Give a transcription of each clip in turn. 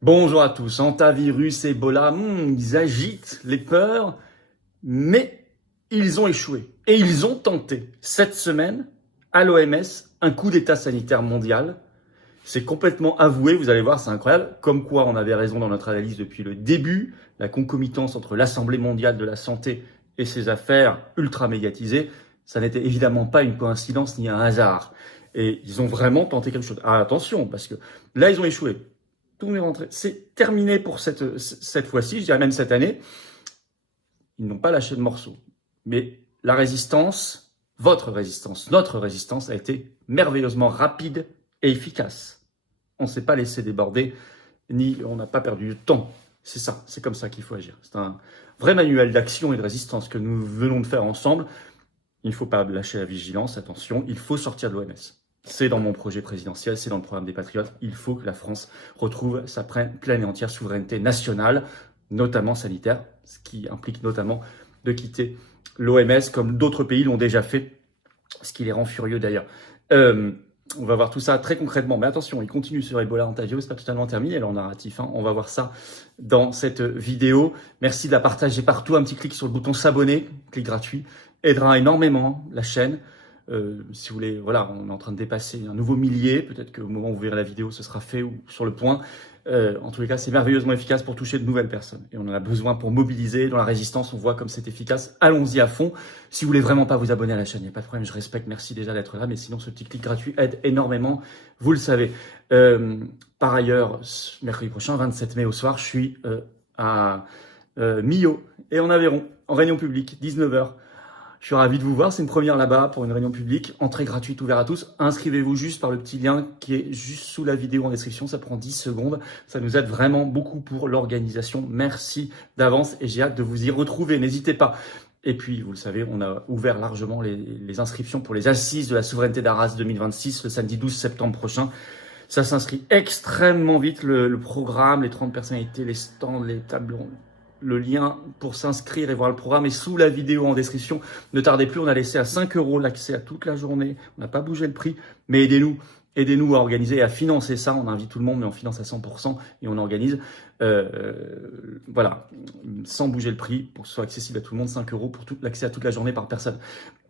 Bonjour à tous, hantavirus, Ebola, ils agitent les peurs, mais ils ont échoué. Et ils ont tenté, cette semaine, à l'OMS, un coup d'état sanitaire mondial. C'est complètement avoué, vous allez voir, c'est incroyable. Comme quoi on avait raison dans notre analyse depuis le début, la concomitance entre l'Assemblée mondiale de la santé et ses affaires ultra médiatisées, ça n'était évidemment pas une coïncidence ni un hasard. Et ils ont vraiment tenté quelque chose. Ah, attention, parce que là, ils ont échoué. Tout est rentré. C'est terminé pour cette fois-ci, je dirais même cette année. Ils n'ont pas lâché de morceaux. Mais la résistance, votre résistance, notre résistance a été merveilleusement rapide et efficace. On ne s'est pas laissé déborder, ni on n'a pas perdu de temps. C'est ça, c'est comme ça qu'il faut agir. C'est un vrai manuel d'action et de résistance que nous venons de faire ensemble. Il ne faut pas lâcher la vigilance, attention, il faut sortir de l'OMS. C'est dans mon projet présidentiel, c'est dans le programme des Patriotes. Il faut que la France retrouve sa pleine et entière souveraineté nationale, notamment sanitaire, ce qui implique notamment de quitter l'OMS, comme d'autres pays l'ont déjà fait, ce qui les rend furieux d'ailleurs. On va voir tout ça très concrètement. Mais attention, il continue sur Ebola Ontario, c'est pas totalement terminé leur narratif. On va voir ça dans cette vidéo. Merci de la partager partout. Un petit clic sur le bouton s'abonner, clic gratuit, aidera énormément la chaîne. Si vous voulez, voilà, on est en train de dépasser un nouveau millier. Peut-être qu'au moment où vous verrez la vidéo, ce sera fait ou sur le point. En tous les cas, c'est merveilleusement efficace pour toucher de nouvelles personnes. Et on en a besoin pour mobiliser. Dans la résistance, on voit comme c'est efficace. Allons-y à fond. Si vous voulez vraiment pas vous abonner à la chaîne, il n'y a pas de problème, je respecte. Merci déjà d'être là. Mais sinon, ce petit clic gratuit aide énormément. Vous le savez. Par ailleurs, mercredi prochain, 27 mai au soir, je suis à Millau et en Aveyron, en réunion publique, 19h. Je suis ravi de vous voir, c'est une première là-bas pour une réunion publique, entrée gratuite ouverte à tous. Inscrivez-vous juste par le petit lien qui est juste sous la vidéo en description, ça prend 10 secondes. Ça nous aide vraiment beaucoup pour l'organisation. Merci d'avance et j'ai hâte de vous y retrouver, n'hésitez pas. Et puis, vous le savez, on a ouvert largement les inscriptions pour les assises de la souveraineté d'Arras 2026, le samedi 12 septembre prochain. Ça s'inscrit extrêmement vite, le programme, les 30 personnalités, les stands, les tableaux. Le lien pour s'inscrire et voir le programme est sous la vidéo en description. Ne tardez plus, on a laissé à 5 € l'accès à toute la journée. On n'a pas bougé le prix, mais aidez-nous à organiser et à financer ça. On invite tout le monde, mais on finance à 100% et on organise, voilà, sans bouger le prix pour que ce soit accessible à tout le monde. 5 € pour l'accès à toute la journée par personne.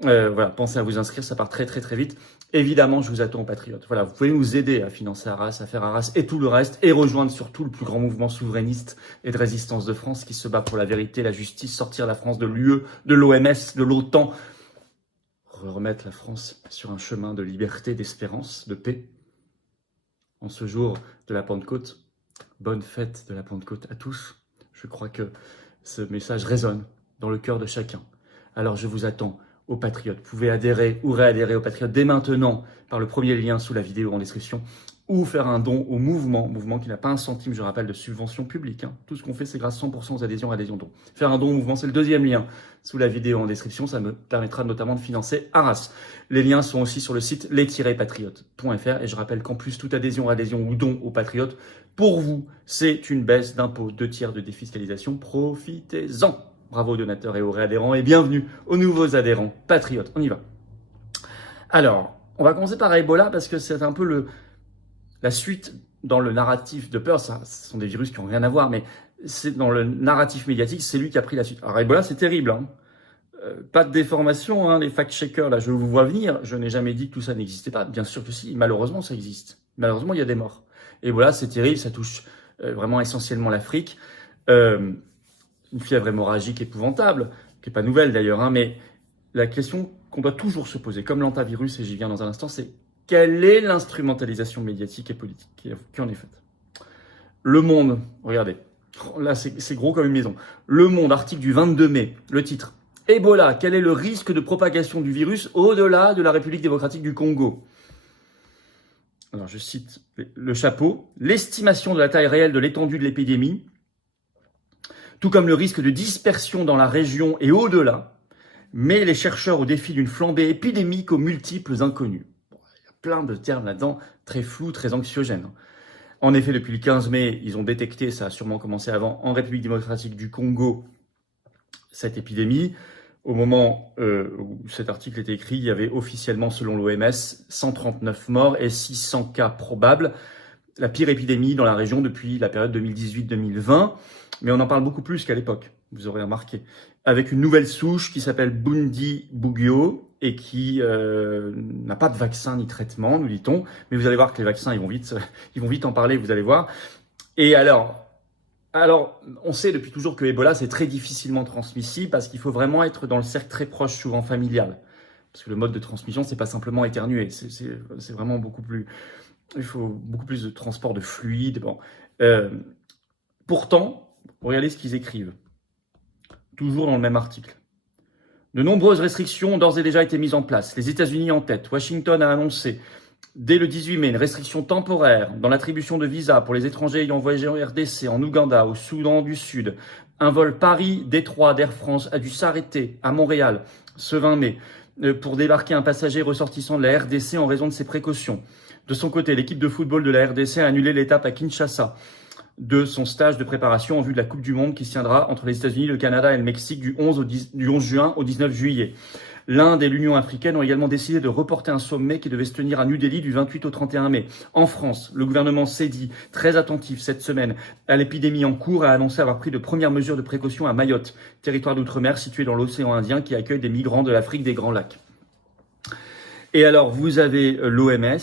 Voilà, pensez à vous inscrire, ça part très très très vite. Évidemment, je vous attends aux Patriotes. Voilà, vous pouvez nous aider à financer Arras, à faire Arras et tout le reste, et rejoindre surtout le plus grand mouvement souverainiste et de résistance de France qui se bat pour la vérité, la justice, sortir la France de l'UE, de l'OMS, de l'OTAN, remettre la France sur un chemin de liberté, d'espérance, de paix. En ce jour de la Pentecôte, bonne fête de la Pentecôte à tous. Je crois que ce message résonne dans le cœur de chacun. Alors je vous attends aux Patriotes. Vous pouvez adhérer ou réadhérer aux Patriotes dès maintenant par le premier lien sous la vidéo en description ou faire un don au mouvement qui n'a pas un centime, je rappelle, de subvention publique. Tout ce qu'on fait, c'est grâce 100% aux adhésions dons. Faire un don au mouvement, c'est le deuxième lien sous la vidéo en description. Ça me permettra notamment de financer Arras. Les liens sont aussi sur le site les-patriotes.fr et je rappelle qu'en plus, toute adhésion ou don aux Patriotes, pour vous, c'est une baisse d'impôt, 2 tiers de défiscalisation. Profitez-en. Bravo aux donateurs et aux réadhérents et bienvenue aux nouveaux adhérents patriotes. On y va. Alors, on va commencer par Ebola parce que c'est un peu la suite dans le narratif de peur. Ça, ce sont des virus qui n'ont rien à voir, mais c'est dans le narratif médiatique, c'est lui qui a pris la suite. Alors Ebola, c'est terrible. Pas de déformation, les fact-checkers, là, je vous vois venir. Je n'ai jamais dit que tout ça n'existait pas. Bien sûr que si, malheureusement, ça existe. Malheureusement, il y a des morts. Ebola, c'est terrible, ça touche vraiment essentiellement l'Afrique. Une fièvre hémorragique épouvantable, qui n'est pas nouvelle d'ailleurs, mais la question qu'on doit toujours se poser, comme l'hantavirus, et j'y viens dans un instant, c'est quelle est l'instrumentalisation médiatique et politique qui en est faite? Le Monde, regardez, là c'est gros comme une maison. Le Monde, article du 22 mai, le titre. Ebola, quel est le risque de propagation du virus au-delà de la République démocratique du Congo? Alors je cite le chapeau. L'estimation de la taille réelle de l'étendue de l'épidémie, tout comme le risque de dispersion dans la région et au-delà, met les chercheurs au défi d'une flambée épidémique aux multiples inconnus. Bon, il y a plein de termes là-dedans, très flous, très anxiogènes. En effet, depuis le 15 mai, ils ont détecté, ça a sûrement commencé avant, en République démocratique du Congo, cette épidémie. Au moment où cet article était écrit, il y avait officiellement, selon l'OMS, 139 morts et 600 cas probables. la pire épidémie dans la région depuis la période 2018-2020, mais on en parle beaucoup plus qu'à l'époque, vous aurez remarqué, avec une nouvelle souche qui s'appelle Bundibugyo et qui n'a pas de vaccin ni traitement, nous dit-on, mais vous allez voir que les vaccins, ils vont vite en parler, vous allez voir. Et alors, on sait depuis toujours que Ebola, c'est très difficilement transmissible parce qu'il faut vraiment être dans le cercle très proche, souvent familial. Parce que le mode de transmission, c'est pas simplement éternuer, c'est vraiment beaucoup plus... Il faut beaucoup plus de transport de fluide. Bon. Pourtant, regardez ce qu'ils écrivent. Toujours dans le même article. De nombreuses restrictions ont d'ores et déjà été mises en place. Les États-Unis en tête. Washington a annoncé dès le 18 mai une restriction temporaire dans l'attribution de visas pour les étrangers ayant voyagé en RDC, en Ouganda, au Soudan du Sud. Un vol Paris-Détroit d'Air France a dû s'arrêter à Montréal ce 20 mai pour débarquer un passager ressortissant de la RDC en raison de ses précautions. De son côté, l'équipe de football de la RDC a annulé l'étape à Kinshasa de son stage de préparation en vue de la Coupe du Monde qui se tiendra entre les États-Unis, le Canada et le Mexique du 11 juin au 19 juillet. L'Inde et l'Union africaine ont également décidé de reporter un sommet qui devait se tenir à New Delhi du 28 au 31 mai. En France, le gouvernement s'est dit très attentif cette semaine à l'épidémie en cours et a annoncé avoir pris de premières mesures de précaution à Mayotte, territoire d'outre-mer situé dans l'océan Indien qui accueille des migrants de l'Afrique des Grands Lacs. Et alors, vous avez l'OMS,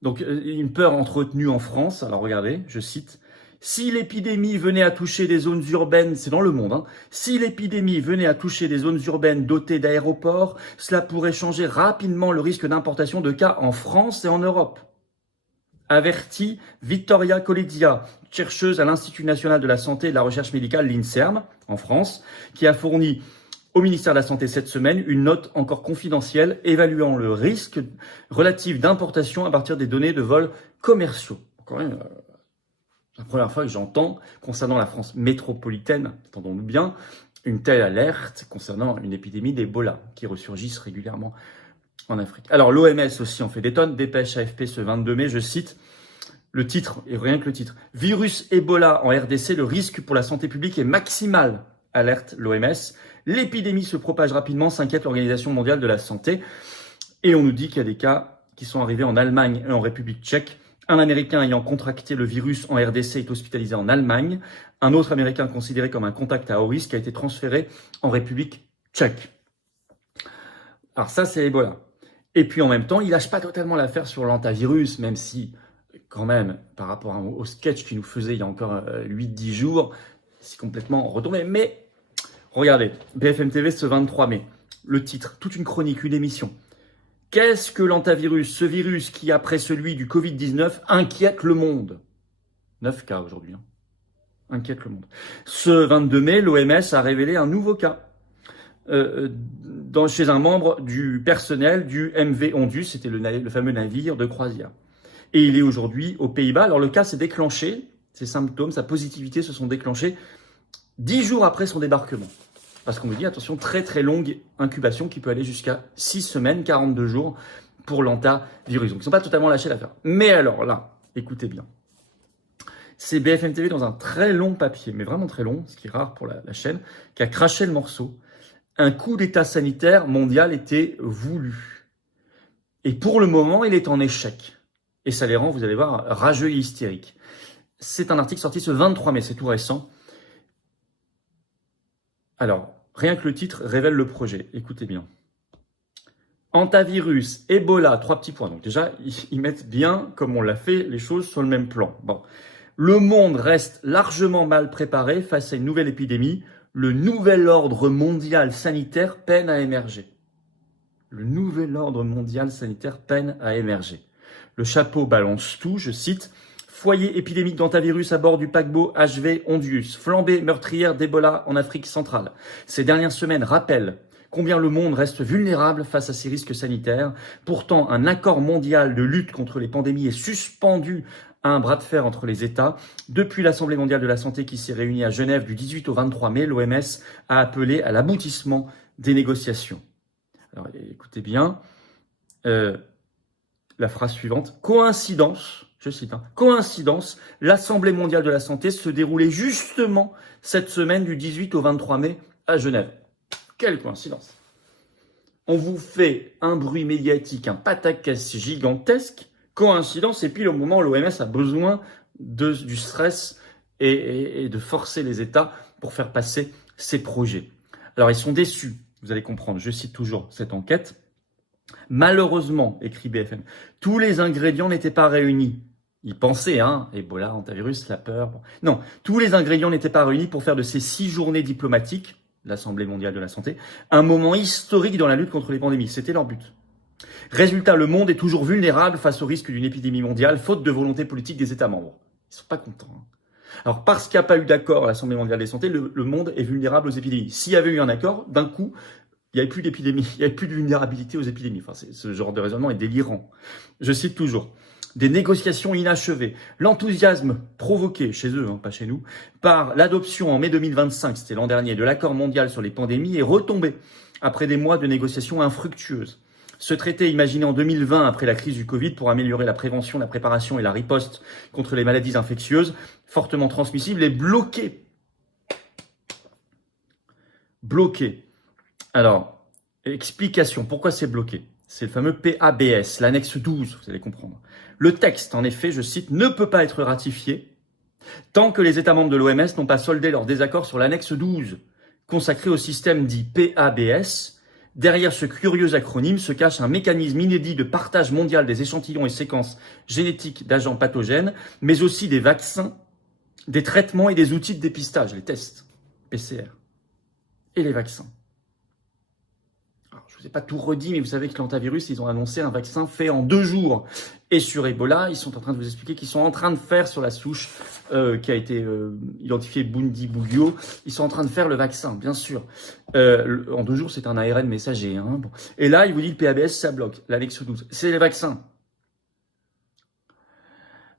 donc une peur entretenue en France. Alors regardez, je cite. Si l'épidémie venait à toucher des zones urbaines, c'est dans le monde, hein, si l'épidémie venait à toucher des zones urbaines dotées d'aéroports, cela pourrait changer rapidement le risque d'importation de cas en France et en Europe. Avertit Vittoria Colledia, chercheuse à l'Institut national de la santé et de la recherche médicale, l'INSERM, en France, qui a fourni au ministère de la Santé cette semaine une note encore confidentielle évaluant le risque relatif d'importation à partir des données de vols commerciaux. Encore une, la première fois que j'entends, concernant la France métropolitaine, entendons-nous bien, une telle alerte concernant une épidémie d'Ebola qui ressurgisse régulièrement en Afrique. Alors l'OMS aussi en fait des tonnes, dépêche AFP ce 22 mai, je cite le titre, et rien que le titre. « Virus Ebola en RDC, le risque pour la santé publique est maximal », alerte l'OMS. L'épidémie se propage rapidement, s'inquiète l'Organisation mondiale de la santé. Et on nous dit qu'il y a des cas qui sont arrivés en Allemagne et en République tchèque. Un Américain ayant contracté le virus en RDC est hospitalisé en Allemagne. Un autre Américain considéré comme un contact à haut risque a été transféré en République tchèque. Alors ça, c'est Ebola. Et puis en même temps, il lâche pas totalement l'affaire sur l'antavirus, même si, quand même, par rapport au sketch qu'il nous faisait il y a encore 8-10 jours, c'est complètement retombé. Mais regardez, BFM TV ce 23 mai, le titre, toute une chronique, une émission. Qu'est-ce que l'antavirus, ce virus qui, après celui du Covid-19, inquiète le monde? 9 cas aujourd'hui, hein. Inquiète le monde. Ce 22 mai, l'OMS a révélé un nouveau cas chez un membre du personnel du MV Ondus, c'était le fameux navire de croisière. Et il est aujourd'hui aux Pays-Bas. Alors le cas s'est déclenché, ses symptômes, sa positivité se sont déclenchés 10 jours après son débarquement. Parce qu'on nous dit, attention, très très longue incubation qui peut aller jusqu'à 6 semaines, 42 jours pour l'antavirus. Donc ils ne sont pas totalement lâchés l'affaire. Mais alors là, écoutez bien. C'est BFM TV dans un très long papier, mais vraiment très long, ce qui est rare pour la chaîne, qui a craché le morceau. Un coup d'état sanitaire mondial était voulu. Et pour le moment, il est en échec. Et ça les rend, vous allez voir, rageux et hystériques. C'est un article sorti ce 23 mai, c'est tout récent. Alors, rien que le titre révèle le projet. Écoutez bien. Antavirus, Ebola, 3 petits points. Donc déjà, ils mettent bien, comme on l'a fait, les choses sur le même plan. Bon. Le monde reste largement mal préparé face à une nouvelle épidémie. Le nouvel ordre mondial sanitaire peine à émerger. Le nouvel ordre mondial sanitaire peine à émerger. Le chapeau balance tout, je cite. Foyer épidémique d'antavirus à bord du paquebot HV Ondius. Flambée meurtrière d'Ebola en Afrique centrale. Ces dernières semaines rappellent combien le monde reste vulnérable face à ces risques sanitaires. Pourtant, un accord mondial de lutte contre les pandémies est suspendu à un bras de fer entre les États. Depuis l'Assemblée mondiale de la santé qui s'est réunie à Genève du 18 au 23 mai, l'OMS a appelé à l'aboutissement des négociations. Alors écoutez bien, la phrase suivante. Coïncidence, je cite, coïncidence, l'Assemblée mondiale de la santé se déroulait justement cette semaine du 18 au 23 mai à Genève. Quelle coïncidence! On vous fait un bruit médiatique, un pataquès gigantesque, coïncidence, et pile au moment où l'OMS a besoin du stress et de forcer les États pour faire passer ses projets. Alors ils sont déçus, vous allez comprendre, je cite toujours cette enquête. Malheureusement, écrit BFM, tous les ingrédients n'étaient pas réunis. Ils pensaient, Ebola, hantavirus, la peur. Bon. Non, tous les ingrédients n'étaient pas réunis pour faire de ces 6 journées diplomatiques, l'Assemblée mondiale de la santé, un moment historique dans la lutte contre les pandémies. C'était leur but. Résultat, le monde est toujours vulnérable face au risque d'une épidémie mondiale, faute de volonté politique des États membres. Ils sont pas contents. Alors, parce qu'il n'y a pas eu d'accord à l'Assemblée mondiale de la santé, le monde est vulnérable aux épidémies. S'il y avait eu un accord, d'un coup, il n'y avait plus d'épidémie, il n'y avait plus de vulnérabilité aux épidémies. Enfin, ce genre de raisonnement est délirant. Je cite toujours. Des négociations inachevées, l'enthousiasme provoqué chez eux, pas chez nous, par l'adoption en mai 2025, c'était l'an dernier, de l'accord mondial sur les pandémies est retombé après des mois de négociations infructueuses. Ce traité, imaginé en 2020 après la crise du Covid pour améliorer la prévention, la préparation et la riposte contre les maladies infectieuses fortement transmissibles, est bloqué. Bloqué. Alors, explication, pourquoi c'est bloqué? C'est le fameux PABS, l'annexe 12, vous allez comprendre. Le texte, en effet, je cite, ne peut pas être ratifié tant que les États membres de l'OMS n'ont pas soldé leur désaccord sur l'annexe 12, consacrée au système dit PABS. Derrière ce curieux acronyme se cache un mécanisme inédit de partage mondial des échantillons et séquences génétiques d'agents pathogènes, mais aussi des vaccins, des traitements et des outils de dépistage, les tests PCR et les vaccins. Alors, je ne vous ai pas tout redit, mais vous savez que l'hantavirus, ils ont annoncé un vaccin fait en 2 jours. Et sur Ebola, ils sont en train de vous expliquer qu'ils sont en train de faire sur la souche qui a été identifiée Bundibugyo, ils sont en train de faire le vaccin, bien sûr. En 2 jours, c'est un ARN messager. Bon. Et là, il vous dit le PABS, ça bloque. L'annexe 12, c'est les vaccins.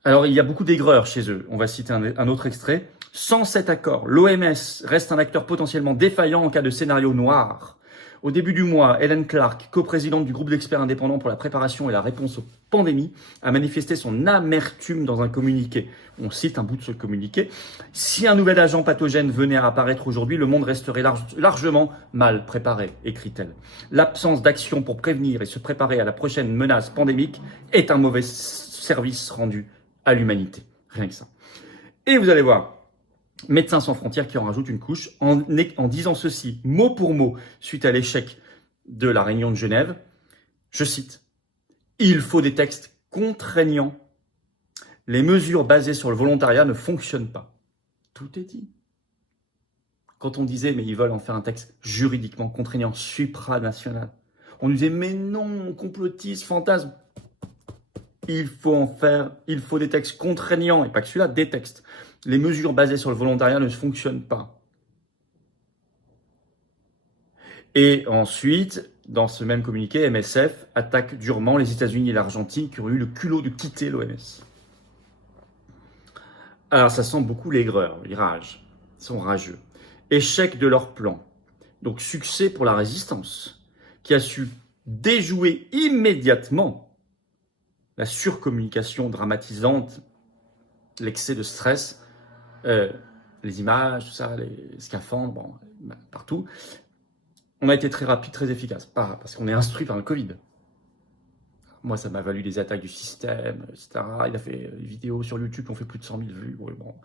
Alors, il y a beaucoup d'aigreurs chez eux. On va citer un autre extrait. Sans cet accord, l'OMS reste un acteur potentiellement défaillant en cas de scénario noir. Au début du mois, Helen Clark, coprésidente du groupe d'experts indépendants pour la préparation et la réponse aux pandémies, a manifesté son amertume dans un communiqué. On cite un bout de ce communiqué. Si un nouvel agent pathogène venait à apparaître aujourd'hui, le monde resterait largement mal préparé, écrit-elle. L'absence d'action pour prévenir et se préparer à la prochaine menace pandémique est un mauvais service rendu à l'humanité. Rien que ça. Et vous allez voir, Médecins sans frontières qui en rajoute une couche en disant ceci, mot pour mot, suite à l'échec de la réunion de Genève. Je cite, « Il faut des textes contraignants. Les mesures basées sur le volontariat ne fonctionnent pas. » Tout est dit. Quand on disait, mais ils veulent en faire un texte juridiquement contraignant, supranational, on nous disait, mais non, complotiste, fantasme. Il faut des textes contraignants, et pas que celui-là, des textes. Les mesures basées sur le volontariat ne fonctionnent pas. Et ensuite, dans ce même communiqué, MSF attaque durement les États-Unis et l'Argentine qui ont eu le culot de quitter l'OMS. Alors ça sent beaucoup l'aigreur, ils ragent, ils sont rageux. Échec de leur plan. Donc succès pour la résistance, qui a su déjouer immédiatement la surcommunication dramatisante, l'excès de stress, les images, tout ça, les scaphandres, partout. On a été très rapide, très efficace, parce qu'on est instruit par le Covid. Moi, ça m'a valu des attaques du système, etc. Il a fait des vidéos sur YouTube qui ont fait plus de 100 000 vues. Ouais, bon.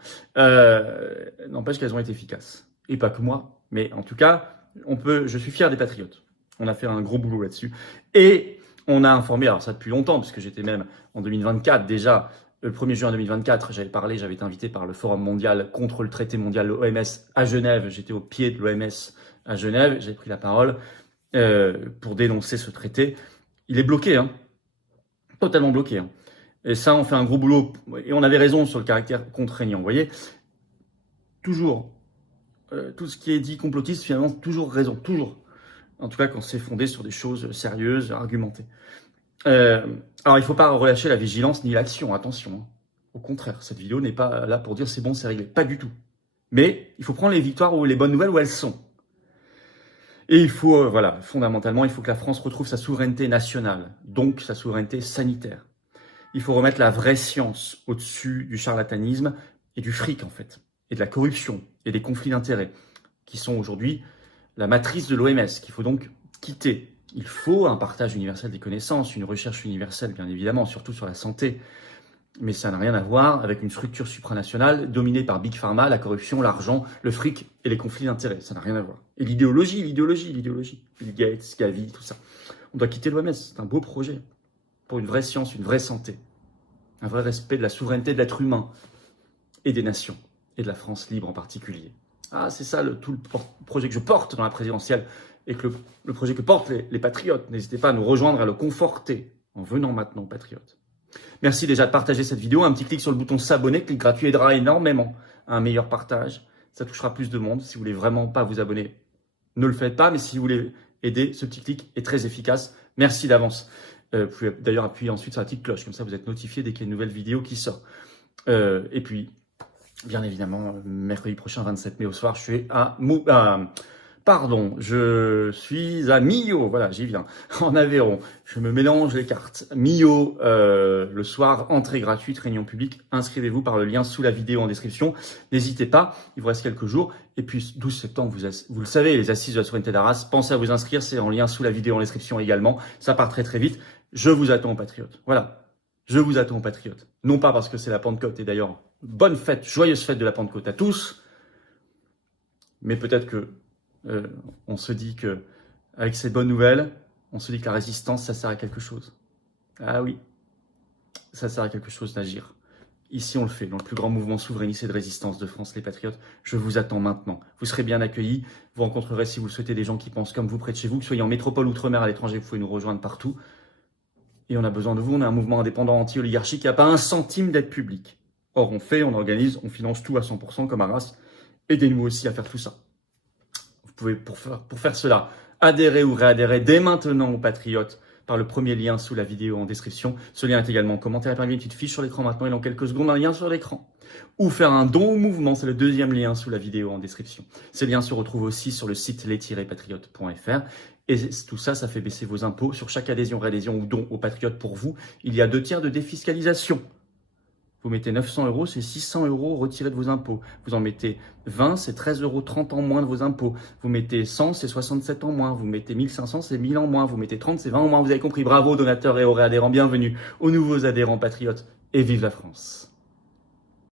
N'empêche qu'elles ont été efficaces. Et pas que moi, mais en tout cas, je suis fier des patriotes. On a fait un gros boulot là-dessus. Et on a informé, alors ça depuis longtemps, puisque j'étais même en 2024 déjà, le 1er juin 2024, j'avais été invité par le Forum mondial contre le traité mondial, l'OMS, à Genève. J'étais au pied de l'OMS à Genève. J'ai pris la parole pour dénoncer ce traité. Il est bloqué, totalement bloqué. Et ça, on fait un gros boulot. Et on avait raison sur le caractère contraignant. Vous voyez, toujours, tout ce qui est dit complotiste, finalement, toujours raison, toujours. En tout cas, quand c'est fondé sur des choses sérieuses, argumentées. Alors, il ne faut pas relâcher la vigilance ni l'action, attention. Au contraire, cette vidéo n'est pas là pour dire c'est bon, c'est réglé. Pas du tout. Mais il faut prendre les victoires ou les bonnes nouvelles où elles sont. Et il faut, fondamentalement, il faut que la France retrouve sa souveraineté nationale, donc sa souveraineté sanitaire. Il faut remettre la vraie science au-dessus du charlatanisme et du fric, en fait, et de la corruption et des conflits d'intérêts, qui sont aujourd'hui la matrice de l'OMS, qu'il faut donc quitter. Il faut un partage universel des connaissances, une recherche universelle, bien évidemment, surtout sur la santé. Mais ça n'a rien à voir avec une structure supranationale dominée par Big Pharma, la corruption, l'argent, le fric et les conflits d'intérêts. Ça n'a rien à voir. Et l'idéologie. Bill Gates, Gavi, tout ça. On doit quitter l'OMS. C'est un beau projet pour une vraie science, une vraie santé. Un vrai respect de la souveraineté de l'être humain et des nations. Et de la France libre en particulier. Ah, c'est ça tout le projet que je porte dans la présidentielle et que le projet que portent les patriotes. N'hésitez pas à nous rejoindre, à le conforter en venant maintenant, patriotes. Merci déjà de partager cette vidéo. Un petit clic sur le bouton s'abonner, clic gratuit aidera énormément à un meilleur partage. Ça touchera plus de monde. Si vous voulez vraiment pas vous abonner, ne le faites pas. Mais si vous voulez aider, ce petit clic est très efficace. Merci d'avance. Vous pouvez d'ailleurs appuyer ensuite sur la petite cloche. Comme ça, vous êtes notifié dès qu'il y a une nouvelle vidéo qui sort. Et puis, bien évidemment, mercredi prochain, 27 mai au soir, je suis à je suis à Millau, voilà, j'y viens, en Aveyron. Je me mélange les cartes. Millau, le soir, entrée gratuite, réunion publique. Inscrivez-vous par le lien sous la vidéo en description. N'hésitez pas, il vous reste quelques jours. Et puis, 12 septembre, vous le savez, les assises de la souveraineté d'Arras, pensez à vous inscrire, c'est en lien sous la vidéo en description également. Ça part très très vite. Je vous attends, patriotes. Voilà, je vous attends, patriotes. Non pas parce que c'est la Pentecôte, et d'ailleurs, bonne fête, joyeuse fête de la Pentecôte à tous. Mais peut-être que on se dit que avec ces bonnes nouvelles, on se dit que la résistance, ça sert à quelque chose. Ah oui, ça sert à quelque chose d'agir. Ici, on le fait, dans le plus grand mouvement souverainiste et de résistance de France, les Patriotes. Je vous attends maintenant. Vous serez bien accueillis. Vous rencontrerez, si vous le souhaitez, des gens qui pensent comme vous près de chez vous, que soyez en métropole, outre-mer, à l'étranger, vous pouvez nous rejoindre partout. Et on a besoin de vous. On est un mouvement indépendant anti-oligarchique qui n'a pas un centime d'aide publique. Or, on organise, on finance tout à 100% comme Arras. Aidez-nous aussi à faire tout ça. Vous pouvez, pour faire cela, adhérer ou réadhérer dès maintenant aux Patriotes par le premier lien sous la vidéo en description. Ce lien est également en commentaire parmi une petite fiche sur l'écran maintenant et dans quelques secondes un lien sur l'écran. Ou faire un don au mouvement, c'est le deuxième lien sous la vidéo en description. Ces liens se retrouvent aussi sur le site les-patriotes.fr. Et tout ça, ça fait baisser vos impôts. Sur chaque adhésion, réadhésion ou don aux Patriotes pour vous, il y a 2 tiers de défiscalisation. Vous mettez 900 €, c'est 600 € retirés de vos impôts. Vous en mettez 20, c'est 13,30 € en moins de vos impôts. Vous mettez 100, c'est 67 en moins. Vous mettez 1500, c'est 1000 en moins. Vous mettez 30, c'est 20 en moins. Vous avez compris. Bravo, donateurs et aux réadhérents. Bienvenue aux nouveaux adhérents patriotes. Et vive la France!